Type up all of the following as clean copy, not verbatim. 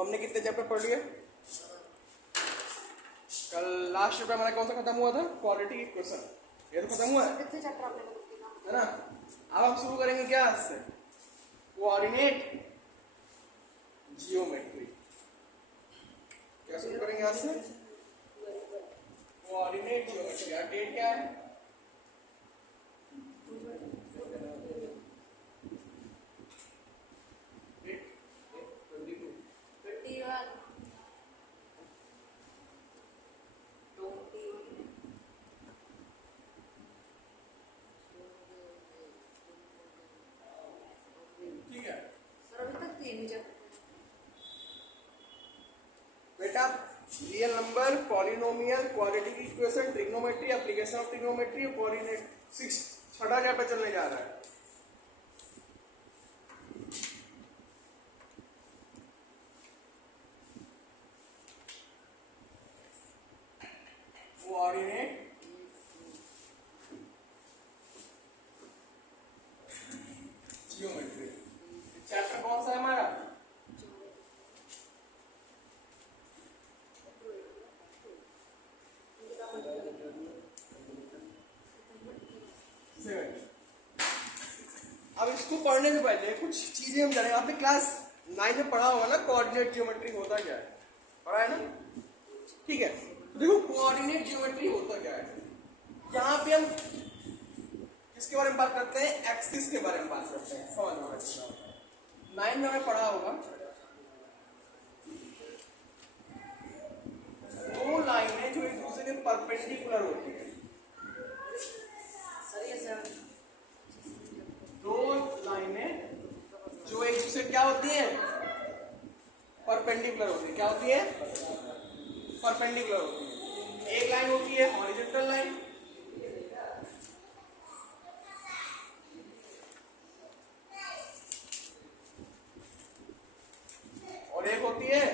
तो हमने कितने चैप्टर पढ़ लिए? कल लास्ट चैप्टर हमारा कौन सा खत्म हुआ था? क्वाड्रेटिक इक्वेशन, ये तो खत्म हुआ है ना। अब हम शुरू करेंगे क्या से? Coordinate geometry. क्या शुरू करेंगे आज से? Coordinate geometry. यार डेट क्या है? बेटा real number, polynomial, quadratic equation, trigonometry, application of trigonometry, coordinate 6 छठा चैप्टर चलने जा रहा है। कोऑर्डिनेट जियोमेट्री चैप्टर कौन सा है हमारा? अब इसको पढ़ने से पहले कुछ चीजें हम जानेंगे। आपने क्लास 9 में पढ़ा होगा ना कोऑर्डिनेट जियोमेट्री होता क्या है? पढ़ा है ना? ठीक है, देखो कोऑर्डिनेट जियोमेट्री होता क्या है। यहाँ पे हम किसके बारे में बात करते हैं? एक्सिस के बारे में बात करते हैं। समझ लो 9 में हमें पढ़ा होगा दो लाइनें जो एक दूसरे के परपेंडिकुलर होती है। दो लाइनें जो एक दूसरे क्या होती है? परपेंडिकुलर होती है। क्या होती है? परपेंडिकुलर होती है। एक लाइन होती है हॉरिजॉन्टल लाइन, और एक होती है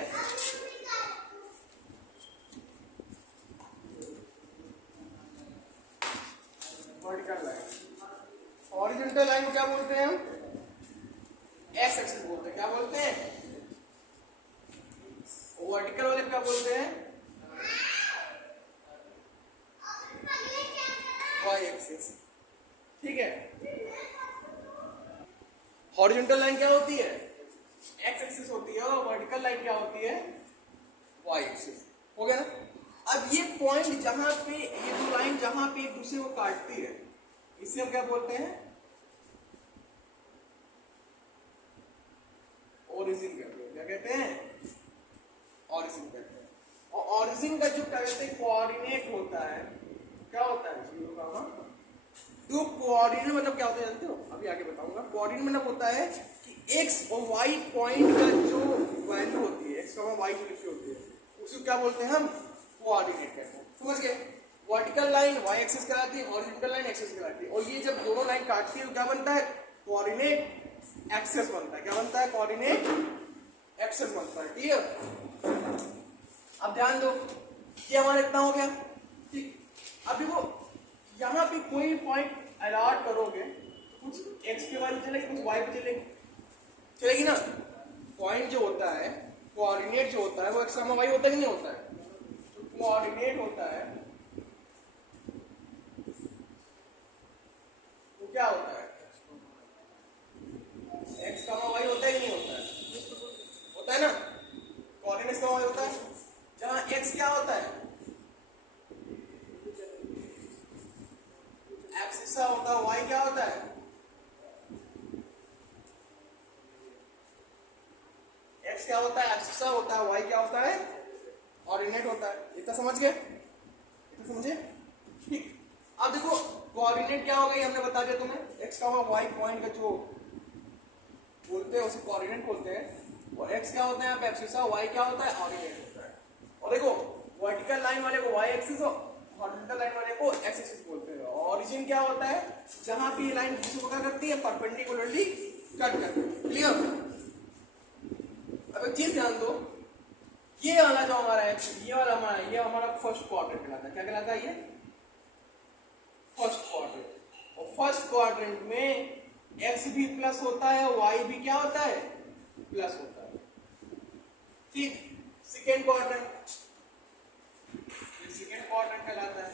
वर्टिकल लाइन। हॉरिजॉन्टल लाइन को क्या बोलते हैं हम? एक्स एक्सिस बोलते हैं। क्या बोलते हैं? वर्टिकल वाले क्या बोलते हैं? Y axis. ठीक है, हॉरिजॉन्टल लाइन क्या होती है? एक्स एक्सिस होती है, और वर्टिकल लाइन क्या होती है? Y axis. हो गया ना? अब ये पॉइंट जहां पे, ये दो लाइन जहां पे एक दूसरे को काटती है, इसे हम क्या बोलते हैं? ओरिजिन कहते हैं। क्या कहते हैं? ओरिजिन कहते हैं। और ओरिजिन का जो क्या कहते हैं कोऑर्डिनेट होता है, क्या होता है? जीरो का तो कोऑर्डिनेट मतलब क्या होता है जानते हो? अभी आगे बताऊंगा। कोऑर्डिनेट मतलब होता है कि एक्स और वाई पॉइंट का जो वैल्यू होती है, एक्स और वाई जो लिखी होती है, उसको क्या बोलते हैं हम? कोऑर्डिनेट कहते हैं। समझ गए? वर्टिकल लाइन वाई एक्सिस कहलाती है, हॉरिजॉन्टल लाइन एक्सिस कहलाती है। और ये जब दोनों लाइन काटती है तो क्या बनता है? कोऑर्डिनेट एक्सिस बनता है। क्या बनता है? कोऑर्डिनेट एक्सिस बनता है। ठीक है, अब ध्यान दो, ये हमारा इतना हो गया। ठीक, अब देखो यहाँ पे कोई पॉइंट अलॉट करोगे, कुछ एक्स पे वैल्यू चलेगी, कुछ वाई पे चलेगी, चलेगी ना? पॉइंट जो होता है, कोऑर्डिनेट जो होता है, वो एक्स वाई होता है कि नहीं होता है? तो कोऑर्डिनेट होता है वो क्या होता है? एक्स कामा वाई होता है कि नहीं होता है? होता है ना? कोऑर्डिनेट का वाई होता है। जहां एक्स क्या होता है? एक्सिस होता है। वाई क्या होता है? एक्स क्या होता है? एक्सिस होता है। वाई क्या होता है? कोऑर्डिनेट होता है। इतना समझ गए? इतना समझे? ठीक, अब देखो कोऑर्डिनेट क्या हो गई हमने बता दिया तुम्हें। एक्स का वाई पॉइंट का जो बोलते हैं उसे कोऑर्डिनेट बोलते हैं। और एक्स क्या होता है? यहाँ पे एक्सिस, वाई क्या होता है? कोऑर्डिनेट होता है। और देखो वर्टिकल लाइन वाले को वाई एक्सिस और हॉरिजॉन्टल लाइन वाले को एक्स एक्सिस बोलते हैं। ऑरिजिन क्या होता है? जहां भी लाइन दूसरे को क्या करती है? परपेंडिकुलरली कट करती है। क्लियर? अब एक चीज ध्यान दो, ये वाला जो हमारा है, ये वाला हमारा, ये हमारा फर्स्ट क्वाड्रेंट कहलाता है। क्या कहलाता है? ये फर्स्ट क्वाड्रेंट। और फर्स्ट क्वाड्रेंट में एक्स भी प्लस होता है, वाई भी क्या होता है? प्लस होता है। ठीक, सेकेंड क्वाड्रेंट, ये सेकेंड क्वाड्रेंट कहलाता है।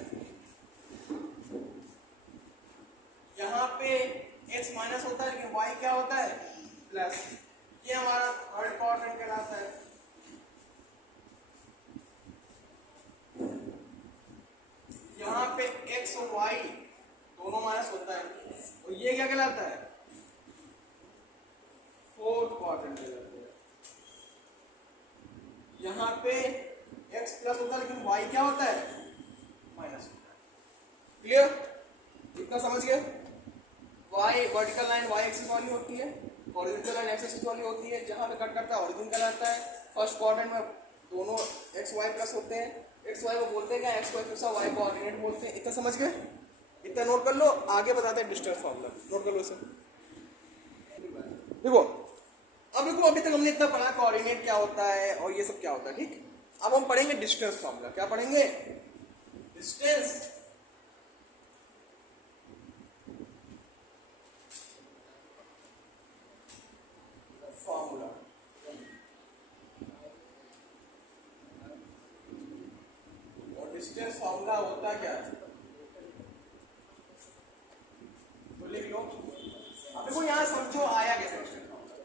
यहाँ पे x माइनस होता है लेकिन y क्या होता है प्लस, ये हमारा थर्ड क्वाड्रेंट कहलाता है। यहाँ पे x और y दोनों माइनस होता है और ये क्या कहलाता है फोर्थ क्वाड्रेंट कहलाता है। यहाँ पे x प्लस होता है लेकिन y क्या होता है माइनस होता है। क्लियर, इतना समझ गए। y vertical line y axis वाली होती है, हॉरिजॉन्टल लाइन x एक्सिस वाली होती है, जहां पे कट करता है ओरिजिन कहलाता है। फर्स्ट क्वाड्रेंट में दोनों x y प्लस होते हैं, x y को बोलते हैं क्या x y plus y coordinate बोलते हैं। इतना समझ गए, इतना नोट कर लो, आगे बताते हैं डिस्टेंस फार्मूला, नोट कर लो इसे। देखो अब देखो, अभी तक हमने इतना पढ़ा कोऑर्डिनेट क्या होता है और ये सब क्या होता है, ठीक। अब हम पढ़ेंगे डिस्टेंस फार्मूला। क्या पढ़ेंगे? Distance formula. और डिस्टेंस फार्मूला होता क्या है तो लिख लो। अब देखो यहां समझो आया कैसे डिस्टेंस फार्मूला।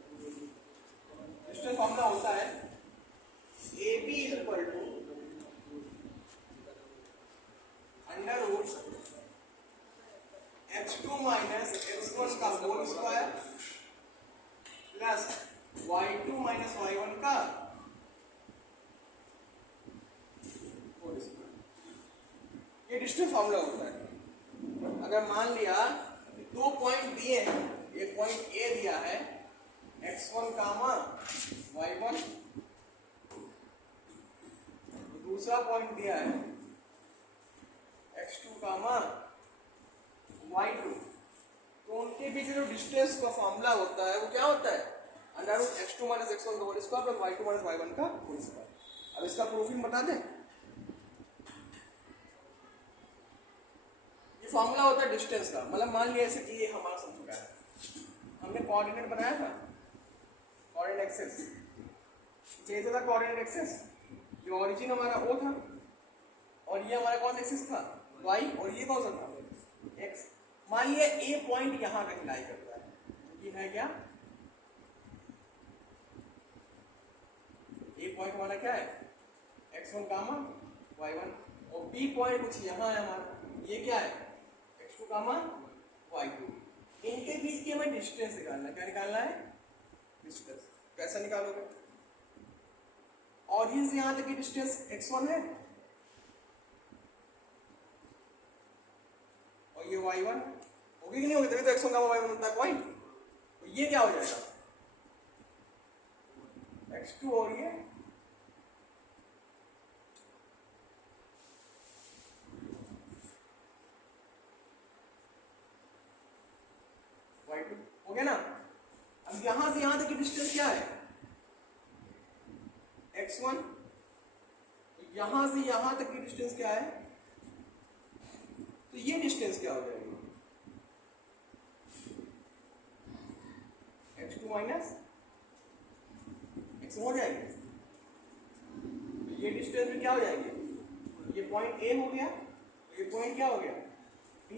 डिस्टेंस फार्मूला होता है AB equal to under root x2 minus x1 का whole square plus y2 minus y1 का होल स्क्वायर। ये डिस्टेंस फार्मूला होता है। अगर मान लिया दो पॉइंट दिए हैं, एक पॉइंट ए दिया है x1 कामा y1, दूसरा पॉइंट दिया है x2 कामा y2, तो उनके बीच जो डिस्टेंस का फार्मूला होता है वो क्या होता है under root x2 minus x1 का whole square plus y2 minus y1 का होल स्क्वायर। अब इसका प्रूफिंग बता दें। ये फार्मूला होता है डिस्टेंस का, मतलब मान लिया ऐसे कि ये हमारा समझ है, हमने कोऑर्डिनेट बनाया था, कोऑर्डिनेट एक्सिस, चाहिए था कोऑर्डिनेट एक्सिस, ये ओरिजिन हमारा O था और ये हमारा कौन सा एक्सिस था y, और ये कौन सा था x। मान लिया A पॉइंट यहाँ कहीं लाई करता है, ये है क्या A पॉइंट हमारा क्या है x1 कामा y1, और B पॉइंट कुछ यहाँ है हमारा, ये क्या है x2 कामा y2। इनके बीच की हमें डिस्टेंस निकालना है। क्या निकालना है? डिस्टेंस। कैसा निकालोगे? ऑरिजिन से यहां तक की डिस्टेंस x1 है और ये y1 होगी कि नहीं होगी, तभी तो x1 कामा y1 होता है पॉइंट। तो ये क्या हो जाएगा x2 और ये y2 हो गया ना। अब यहां से यहां तक की डिस्टेंस क्या है x1, यहां से यहां तक की डिस्टेंस क्या है, तो ये डिस्टेंस क्या हो जाएगी x2 माइनस x1 हो जाएगी। तो ये डिस्टेंस भी क्या हो जाएगी, ये पॉइंट A हो गया, ये पॉइंट क्या हो गया B,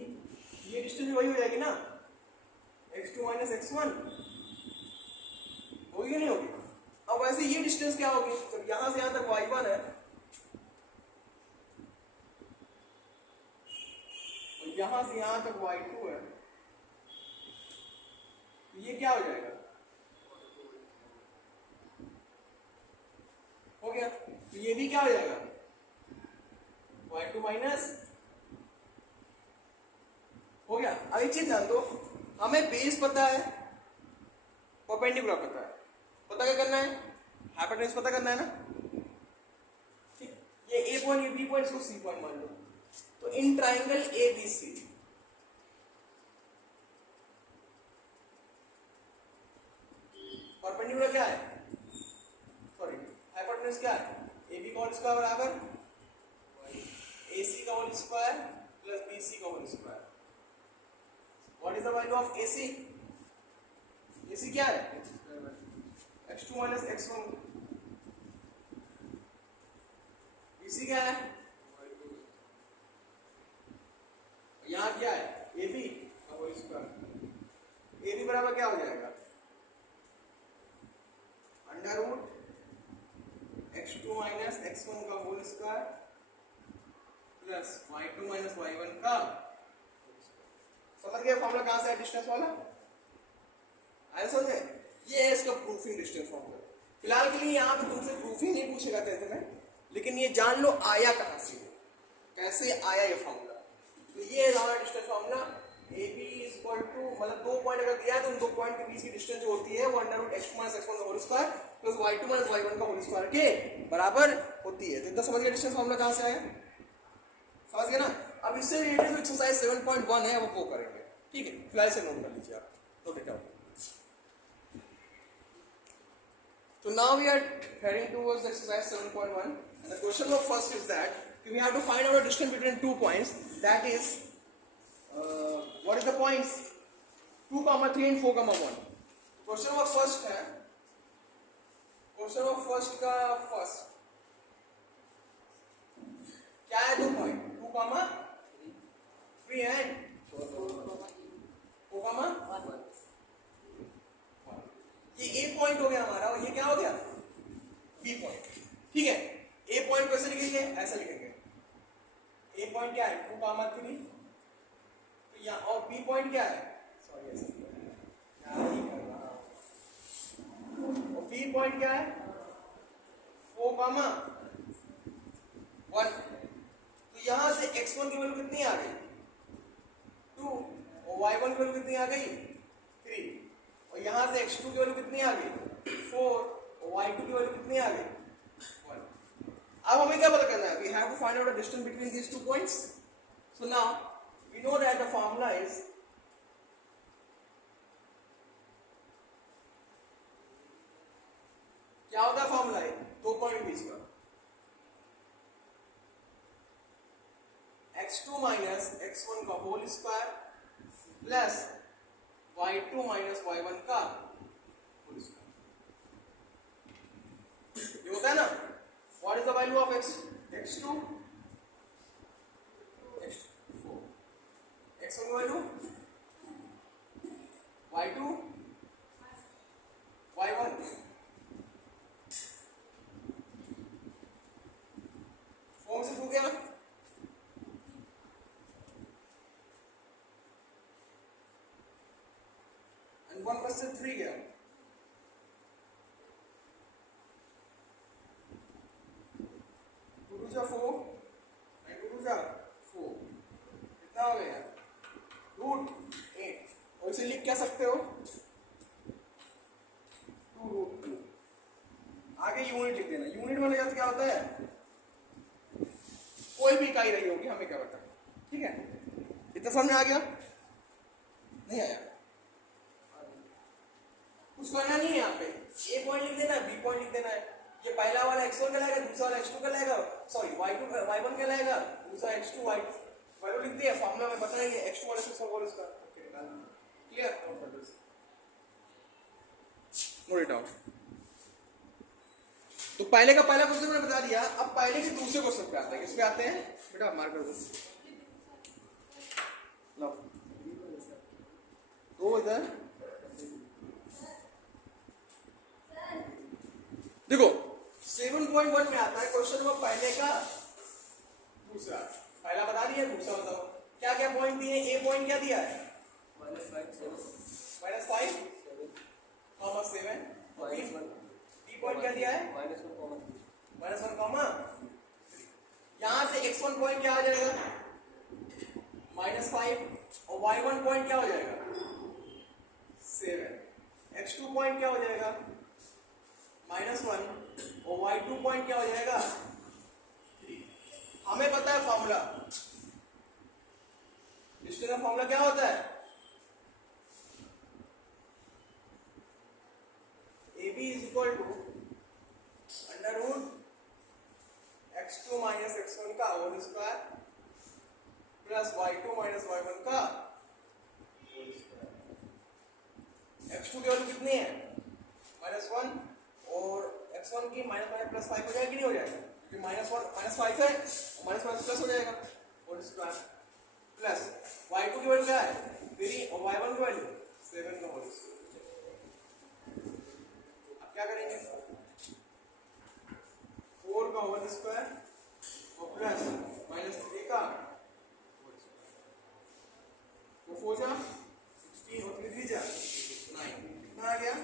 ये डिस्टेंस भी वही हो जाएगी ना x2 माइनस x1, होगी नहीं होगी। अब वैसे ये डिस्टेंस क्या होगी, जब यहां से यहां तक y1 है और यहां से यहां तक y2 है, तो ये क्या हो जाएगा हो गया। तो ये भी क्या हो जाएगा y2 माइनस हो गया। अब एक चीज ध्यान दो, हमें बेस पता है, परपेंडिकुलर पता है, पता क्या करना है हाइपोटेन्यूज पता करना है ना, ठीक। ये A पॉइंट, ये B पॉइंट, इसको C पॉइंट मान लो। तो इन ट्राइंगल ABC परपेंडिकुलर क्या है, सॉरी हाइपोटेन्यूज क्या है, AB का होल स्क्वायर बराबर AC का होल स्क्वायर प्लस BC का whole square. What is the value of AC? AC क्या है x2 माइनस x1 BC क्या है, यहाँ क्या है AB का होल स्क्वायर। AB बराबर क्या हो जाएगा, under root x2 minus x1 का whole square plus y2 minus y1 का। समझ गए फॉर्मूला कहां से है, डिस्टेंस वाला आया समझे। ये है इसका प्रूफिंग डिस्टेंस फॉर्मूला। फिलहाल के लिए यहाँ पे तुमसे प्रूफिंग नहीं पूछेगा टेंथ में, लेकिन ये जान लो आया कहां से, कैसे आया ये फॉर्मूला। तो ये है हमारा distance formula. AB is equal to, मतलब 2 पॉइंट अगर दिया है तो उन 2 पॉइंट के बीच की डिस्टेंस जो होती है वो under root x2 minus x1 का whole square plus y2 minus y1 का होल स्क्वायर के बराबर होती है। तो इतना समझ गए डिस्टेंस फॉर्मूला कहां से आया, समझ गए ना। अब इससे रिलेटेड एक्सरसाइज 7.1 है, अब वो करेंगे, ठीक है। फिलहाल से नोट कर लीजिए आप, note it down. So now we are heading towards the exercise 7.1 and the question of first is that we have to find out the distance between 2 points, that is what is the points 2, 3 and 4, 1. Question of first है, question of first का first क्या है, 2 point 2, 3 and 4, 1। ये A point हो गया हमारा और ये क्या हो गया B पॉइंट, ठीक है। A पॉइंट कैसे लिखेंगे, ऐसा लिखेंगे। A पॉइंट क्या है 2, 3, तो यहाँ, और B पॉइंट क्या है, सॉरी ऐसा क्या ही कर रहा हूं, और B पॉइंट क्या है 4, 1। तो यहां से x1 की वैल्यू कितनी आ गई 2 और y1 की वैल्यू कितनी आ गई 3, और यहां से x2 की वैल्यू कितनी आ गई 4 और y2 की वैल्यू कितनी आ गई 1। अब हमें क्या पता करना है, we have to find out the distance between these 2 points. So now we know that the formula is क्या होता है फॉर्मूला है 2 पॉइंट के बीच का, x2 माइनस x1 का whole square plus y2 minus y1 का होल स्क्वायर। ये होता है ना, what is the value of x2 4, x1 की वैल्यू y2 y1 फॉर्म से हो गया। And 1 plus 3 गया, टू जा 4 and 2 जा 4, कितना हो गया √8, और इसे लिख क्या सकते हो 2√2। आगे यूनिट लिख देना, यूनिट में जाते क्या होता है, कोई भी इकाई रही होगी हमें क्या पता, ठीक है। इतना समझ में आ गया, नहीं आया, कुछ करना नहीं है यहाँ पे। A पॉइंट लिख देना है, B पॉइंट लिख देना है। ये पहला वाला x1 कहलाएगा, दूसरा वाला x2 कहलाएगा, सॉरी y1 कहलाएगा, दूसरा x2 y2 वैल्यू लिख दिया। फॉर्मूला में बताएंगे x2 वाले से सब और इसका क्लियर, नोट इट आउट। तो पहले का पहला क्वेश्चन मैंने बता दिया, अब पहले के दूसरे क्वेश्चन पे आते हैं। किस पे आते हैं बेटा, मार्क कर दो, लो दो इधर देखो। 7.1 में आता है क्वेश्चन नंबर पहले का दूसरा, पहला बता दिया, दूसरा बताओ क्या क्या पॉइंट दिए। ए पॉइंट क्या दिया है -5, -7, बी पॉइंट क्या दिया है -1, यहां से x1 पॉइंट क्या आ जाएगा -5 और y1 पॉइंट क्या हो जाएगा 7, x2 पॉइंट क्या हो जाएगा -1 और y2 पॉइंट क्या हो जाएगा 3। हमें पता है फॉर्मूला, डिस्टेंस का फॉर्मूला क्या होता है, AB is equal to √x2 minus x1 का whole square plus y2 minus y1 का होल स्क्वायर। x2 की वैल्यू कितनी है -1 और x1 की -5 +5 हो जाएगी, नहीं हो जाएगा, फिर -5 है, -5 प्लस हो जाएगा होल स्क्वायर प्लस y2 की वैल्यू क्या है 3 और y1 की वैल्यू 7 का होल स्क्वायर। अब क्या करेंगे 4 का होल स्क्वायर और प्लस -3 का होल स्क्वायर, तो 4 जा 16 और 3 जा 9, कितना आ गया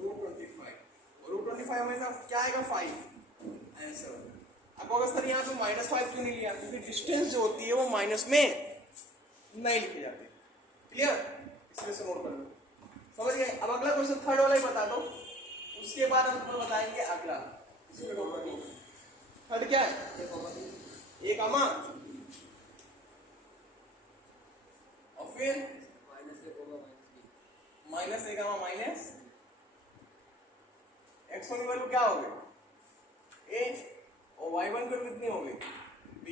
√25, और √25 हमेशा क्या आएगा 5 आंसर। अब अगर सर यहाँ पे -5 क्यों नहीं लिया, क्योंकि डिस्टेंस जो होती है वो माइनस में नहीं लिखी जाती। क्लियर, इसमें से नोट कर लो, समझ गए। अब अगला क्वेश्चन थर्ड वाला ही बता दो, उसके बाद हम तुम्हें बताएंगे अगला। इसमें नोट कर लो थर्ड क्या है, ए कामा और फिर -a कामा माइनस x1 की वैल्यू क्या हो गई a और y1 की वैल्यू कितनी हो गई b,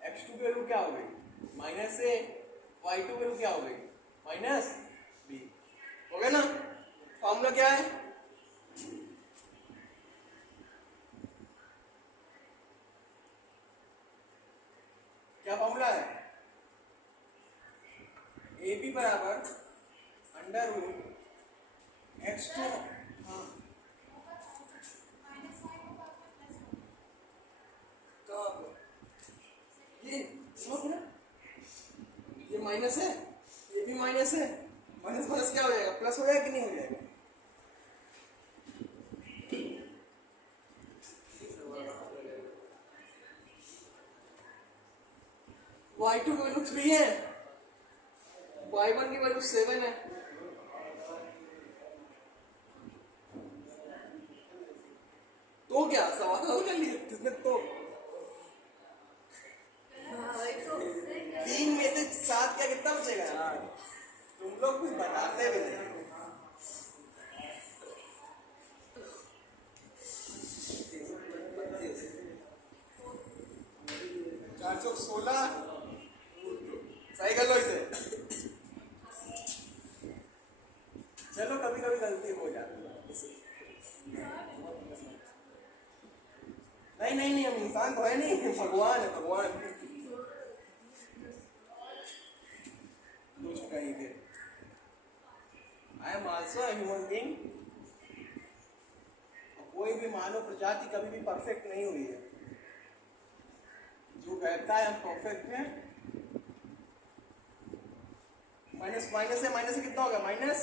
x2 की वैल्यू क्या हो गई -a, y2 की वैल्यू क्या हो गई -b, हो गया ना। फॉर्मूला क्या है, क्या फॉर्मूला है, ab बराबर √x2, हाँ ये माइनस है, ये भी माइनस है, माइनस माइनस क्या हो जाएगा प्लस हो जाएगा कि नहीं हो जाएगा। y2 की वैल्यू 3 है, y1 की वैल्यू 7 है, तो क्या सवाल हल कर लिए जिसमें तो 3 में से 7 क्या कितना बचेगा यार, तुम लोग कुछ बताते भी नहीं। 416 सही कर लो इसे। चलो कभी कभी गलती हो जाती है, नहीं नहीं नहीं, हम इंसान तो है नहीं, भगवान है भगवान। I am also human being. कोई भी मानव प्रजाति कभी भी परफेक्ट नहीं हुई है, जो कहता है हम परफेक्ट हैं। माइनस माइनस है, माइनस से कितना होगा माइनस,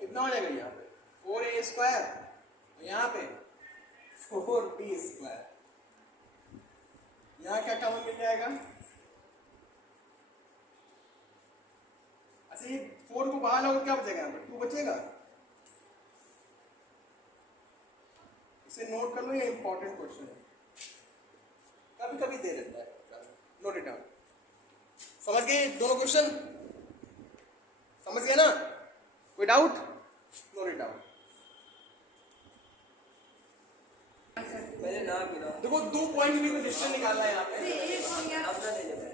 कितना हो जाएगा यहाँ पे 4a स्क्वायर, यहाँ पे 4b स्क्वायर, यहाँ क्या कॉमन मिल जाएगा। अच्छा ये 4 को बाहर लाओ क्या बचेगा, यहाँ पे 2 बचेगा। इसे नोट कर लो, ये इंपॉर्टेंट क्वेश्चन है, कभी कभी दे देता है, नोट इट डाउन। समझ गए दोनों क्वेश्चन, समझ गए ना, कोई डाउट, नोट इट डाउन। मैंने नाम गिना, देखो 2 पॉइंट भी तो डिस्टेंस निकालना है यहाँ पे, अपना दे दे।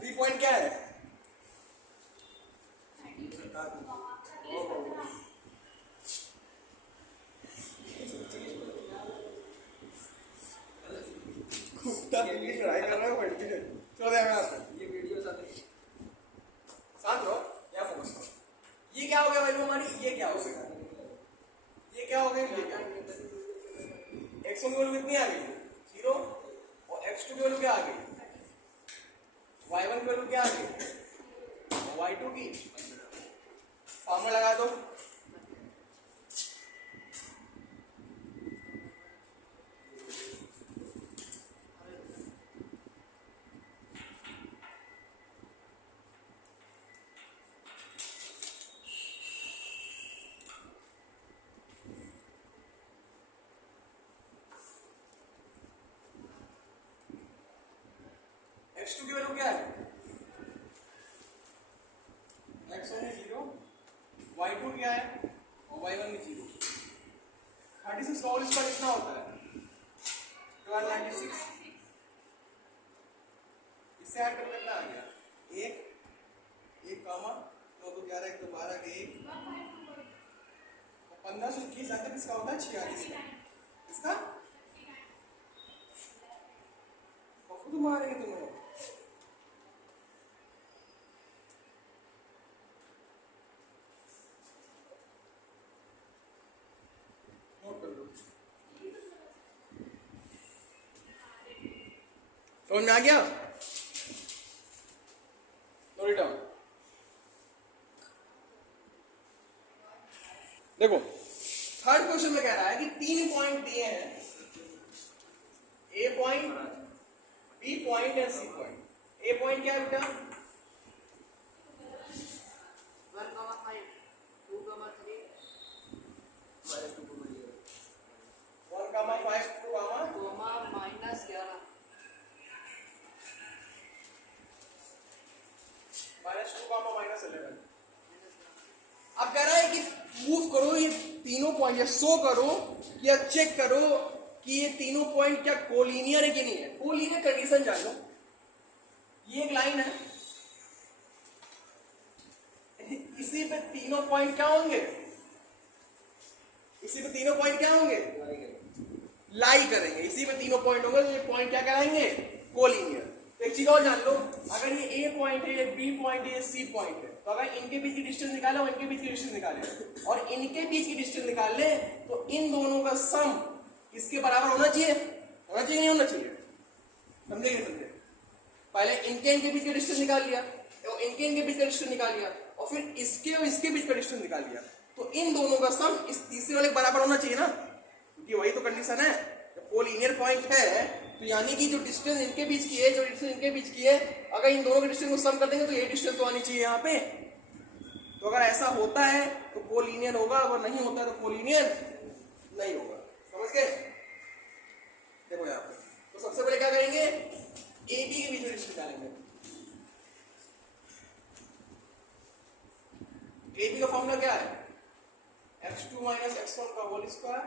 बी पॉइंट क्या है, ट्राई कर रहे हो बैठ के, चलो ये वीडियो शांत रहो, यहाँ फोकस करो। ये क्या हो गया वैल्यू हमारी, ये क्या हो गया, ये क्या हो गया, ये क्या, x1 की वैल्यू कितनी आ गई 0, और x2 की वैल्यू क्या आ गई, y1 की वैल्यू क्या आ गई, y2 की। फॉर्मूला लगा दो, x2 की वैल्यू क्या है, x1 है 0, y2 क्या है y1 भी 0। 36 का होल स्क्वायर कितना होता है? 1296। इससे ऐड करके कितना आ गया? 1 कामा 9 2 11 1 2 12 के 1 1521 जाते किसका होता है? 46 का। इसका बहुत मारेंगे तुम्हें। नोट कर लो। समझ में आ गया? Note down. देखो थर्ड क्वेश्चन में कह रहा है कि 3 पॉइंट दिए हैं, ए पॉइंट, बी पॉइंट और सी पॉइंट। ए पॉइंट क्या है बेटा? 1,5 2,3 1 कामा 5 2 कामा -11 -2 कामा -11। अब कह रहा है कि प्रूफ करो ये तीनों पॉइंट, या शो करो या चेक करो कि ये तीनों पॉइंट क्या कोलिनियर है कि नहीं है। कोलिनियर कंडीशन जान लो। ये एक लाइन है, इसी पे तीनों पॉइंट क्या होंगे? इसी पे तीनों पॉइंट क्या होंगे? लाई करेंगे। इसी पे तीनों पॉइंट होंगे, तो ये पॉइंट क्या कहलाएंगे? कोलिनियर। तो एक चीज और जान लो, अगर ये ए पॉइंट है, ये बी पॉइंट है, ये सी पॉइंट है, तो अगर इनके बीच की डिस्टेंस निकाले और इनके बीच की डिस्टेंस निकाले और इनके बीच की डिस्टेंस निकाल ले, तो इन दोनों का सम इसके बराबर होना चाहिए। होना चाहिए नहीं होना चाहिए? समझे नहीं समझे? पहले इनके बीच का डिस्टेंस निकाल लिया और इनके बीच का डिस्टेंस निकाल लिया और फिर इसके और इसके बीच का डिस्टेंस निकाल लिया, तो इन दोनों का सम इस तीसरे वाले के बराबर होना चाहिए ना, क्योंकि वही तो कंडीशन है। जब कोलिनियर पॉइंट है तो यानी कि जो डिस्टेंस इनके बीच की है, जो डिस्टेंस इनके बीच की है, अगर इन दोनों के डिस्टेंस को सम कर देंगे तो ये डिस्टेंस तो आनी चाहिए यहाँ पे। तो अगर ऐसा होता है तो कोलिनियर होगा, अगर नहीं होता है तो कोलिनियर नहीं होगा। समझ गए? देखो यहाँ पे तो सबसे पहले क्या करेंगे? ए बी के बीच में डिस्टेंस निकालेंगे। ए बी का फॉर्मूला क्या है? x2 - x1 का whole square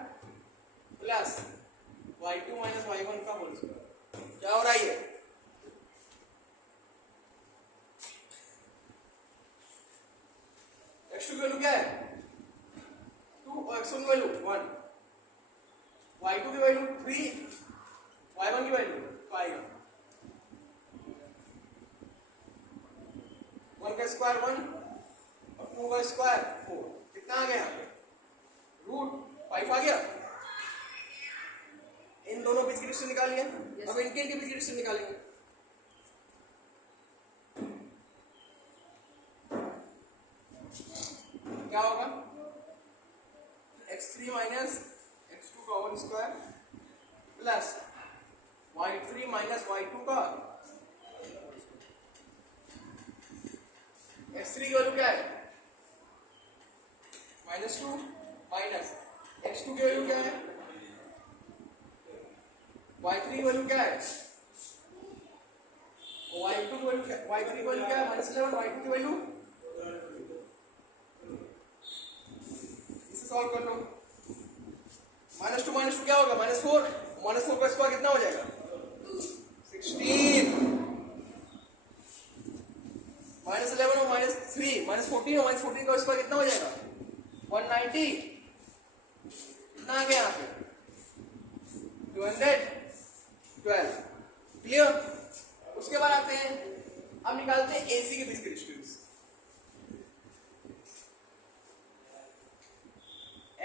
plus y2 - y1 का होल स्क्वायर। क्या हो रहा है? x2 की वैल्यू क्या है? 2 और x1 की वैल्यू 1, y2 की वैल्यू 3, y1 की वैल्यू 5। 1 का स्क्वायर 1 और 2 का स्क्वायर 4। कितना आ गया यहाँ पे? √5 आ गया। इन दोनों बीच की डिस्टेंस निकाल लिया। अब इनके बीच की डिस्टेंस निकालेंगे। क्या होगा? x3 - x2 का whole square plus y3 - y2 का। x3 की वैल्यू क्या है? -2 माइनस x2 की वैल्यू क्या है? y3 की वैल्यू क्या है? y2 की वैल्यू क्या? y3 की वैल्यू क्या है? -11। y2 की वैल्यू, इसे सॉल्व कर लो। -2 क्या होगा? -4। -4 का स्क्वायर कितना हो जाएगा? 16। -11 और -3 -14 और -14 का स्क्वायर कितना हो जाएगा? 190। कितना आ गया यहाँ पे? 212। क्लियर? उसके बाद आते हैं, अब निकालते हैं एसी के बीच की डिस्टेंस।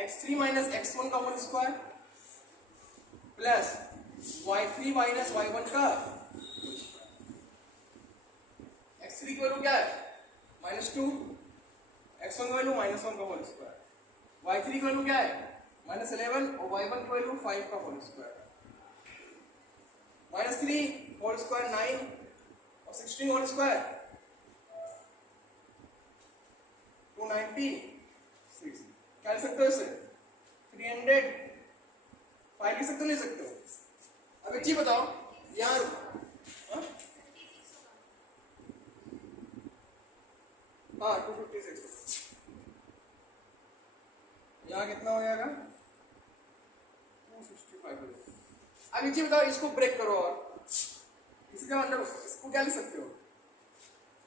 x3 - x1 का whole square plus y3 - y1 का। x3 की वैल्यू क्या है? -2, x1 की वैल्यू -1 का होल स्क्वायर, y3 की वैल्यू क्या है? -11 और y1 की वैल्यू 5 का होल स्क्वायर। -3 होल स्क्वायर 9 और 16 होल स्क्वायर 296। क्या लिख सकते हो इसे? 305 लिख सकते हो, नहीं सकते हो? अब एक चीज बताओ, यहाँ हाँ 256 यहाँ कितना हो जाएगा 265। अब नीचे बताओ, इसको ब्रेक करो और इसका मतलब इसको क्या लिख सकते हो,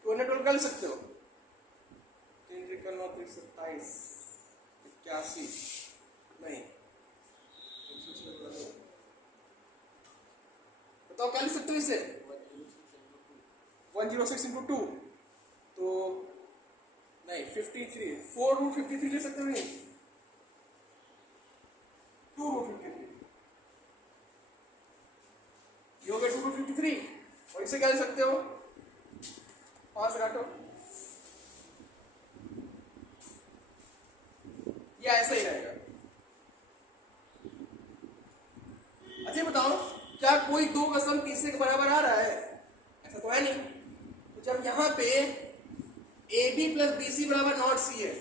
212 क्या लिख सकते हो, 3 त्रिकोण 9 3 27 81 नहीं, बताओ क्या लिख सकते हो इसे, 106 into 2 तो नहीं 53, 4 रूट 53 ले सकते हो नहीं, 2 रूट 53 ये हो गया 2 रूट 53। और इसे क्या ले सकते हो, 5 से काटो, ये ऐसा ही रहेगा। अच्छा बताओ, क्या कोई दो का सम तीसरे के बराबर आ रहा है, ऐसा तो है नहीं। तो जब यहां पे AB प्लस BC बराबर नॉट C है,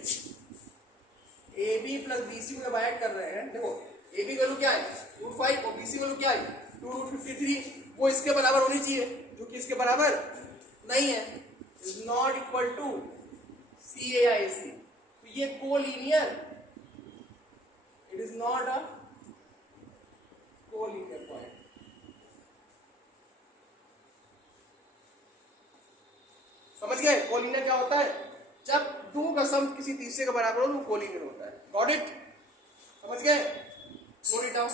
AB प्लस BC को जब ऐड कर रहे हैं, देखो AB वैल्यू क्या है √5 और BC वैल्यू क्या है 2 रूट 53, वो इसके बराबर होनी चाहिए, जो कि इसके बराबर नहीं है, is not equal to CAIC। तो ये collinear, it is not a collinear point. समझ गए कोलिनियर क्या होता है, जब दो का सम किसी तीसरे के बराबर हो तो वो कोलिनियर होता है। गॉट इट, समझ गए, नोट इट डाउन।